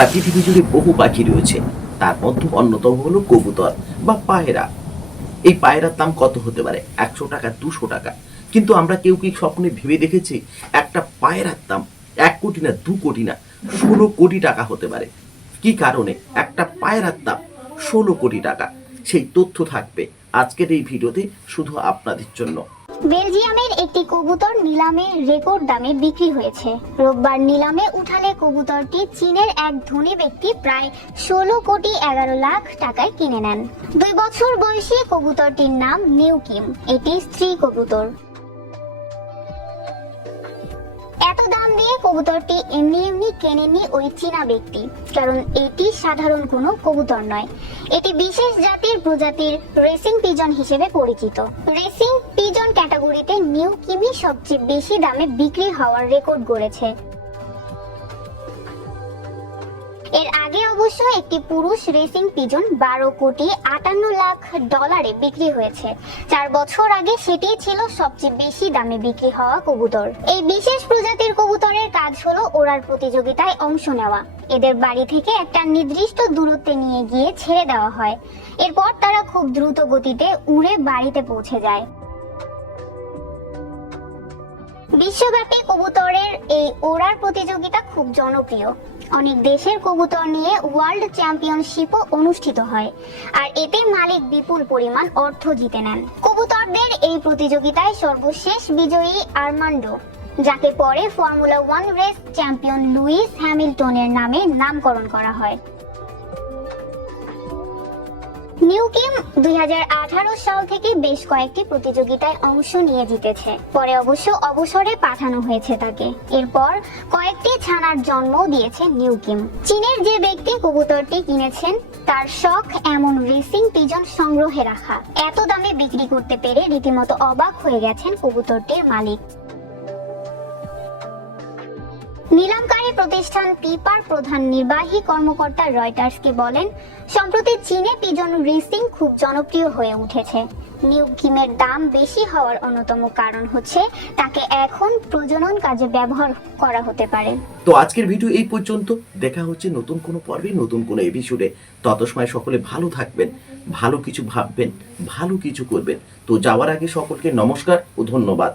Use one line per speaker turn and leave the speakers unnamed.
সারা পৃথিবী জুড়ে বহু পাখি রয়েছে। তার মধ্যে অন্যতম হলো কবুতর বা পায়রা। এই পায়রার দাম কত হতে পারে? একশো টাকা, দুশো টাকা। কিন্তু আমরা কেউ কি স্বপ্নে ভেবে দেখেছি? একটা পায়রার দাম এক কোটি না দু কোটি না ষোলো কোটি টাকা হতে পারে। কি কারণে? একটা পায়রার দাম ষোলো কোটি টাকা। সেই তথ্য থাকবে আজকের এই ভিডিওতে শুধু আপনাদের জন্য।
বেলজিয়ামের একটি কবুতর নিলামে রেকর্ড দামে বিক্রি হয়েছে। রোববার নিলামে উঠালে কবুতরটি চীনের এক ধনী ব্যক্তি প্রায় ষোলো কোটি এগারো লাখ টাকায় কিনে নেন। দুই বছর বয়সী কবুতরটির নাম নিউকিম এটি স্ত্রী কবুতর। এত দাম দিয়ে কবুতরটি এমনি এমনি কেনেনি ওই চীনা ব্যক্তি, কারণ এটি সাধারণ কোনো কবুতর নয়। এটি বিশেষ জাতির প্রজাতির রেসিং পিজন হিসেবে পরিচিত। রেসিং পিজন ক্যাটাগরিতে নিউ কিমি সবচেয়ে বেশি দামে বিক্রি হওয়ার রেকর্ড গড়েছে। এর আগে অবশ্য একটি পুরুষ রেসিং পিজন বারো কোটি আটান্ন লাখ ডলারে বিক্রি হয়েছে। চার বছর আগে সেটি ছিল সবচেয়ে বেশি দামে বিক্রি হওয়া কবুতর। এই বিশেষ প্রজাতির কবুতরের কাজ হলো ওড়ার প্রতিযোগিতায় অংশ নেওয়া। এদের বাড়ি থেকে একটা নির্দিষ্ট দূরত্বে নিয়ে গিয়ে ছেড়ে দেওয়া হয়। এরপর তারা খুব দ্রুত গতিতে উড়ে বাড়িতে পৌঁছে যায়। বিশ্বব্যাপী কবুতরের এই ওড়ার প্রতিযোগিতা খুব জনপ্রিয়। অনেক দেশের কবুতর নিয়ে ওয়ার্ল্ড চ্যাম্পিয়নশিপও অনুষ্ঠিত হয়, আর এতে মালিক বিপুল পরিমাণ অর্থ জিতে নেন। কবুতরদের এই প্রতিযোগিতায় সর্বশেষ বিজয়ী আর্মান্ডো, যাকে পরে formula one race champion Lewis হ্যামিল্টনের নামে নামকরণ করা হয়। নিউকিম দুই সাল থেকে বেশ কয়েকটি প্রতিযোগিতায় অংশ নিয়ে জিতেছে। পরে অবশ্য অবসরে পাঠানো হয়েছে তাকে। এরপর কয়েকটি ছানার জন্ম দিয়েছে নিউকিম চীনের যে ব্যক্তি কবুতরটি কিনেছেন, তার শখ এমন রেসিং পিজন সংগ্রহে রাখা। এত দামে বিক্রি করতে পেরে রীতিমতো অবাক হয়ে গেছেন কবুতরটির মালিক। নিলামকারী প্রতিষ্ঠান পিপার প্রধান নির্বাহী কর্মকর্তা রয়টার্সকে বলেন, সম্প্রতি চীনে পিজন রেসিং খুব জনপ্রিয় হয়ে উঠেছে। নিউ কিমের দাম বেশি হওয়ার অন্যতম কারণ হচ্ছে, তাকে এখন প্রজনন কাজে ব্যবহার করা হতে পারে।
তো আজকের ভিডিও এই পর্যন্ত। দেখা হচ্ছে নতুন কোনো পর্বে, নতুন কোনো এপিসোডে তত সময় সকলে ভালো থাকবেন, ভালো কিছু ভাববেন, ভালো কিছু করবেন। তো যাওয়ার আগে সকলকে নমস্কার ও ধন্যবাদ।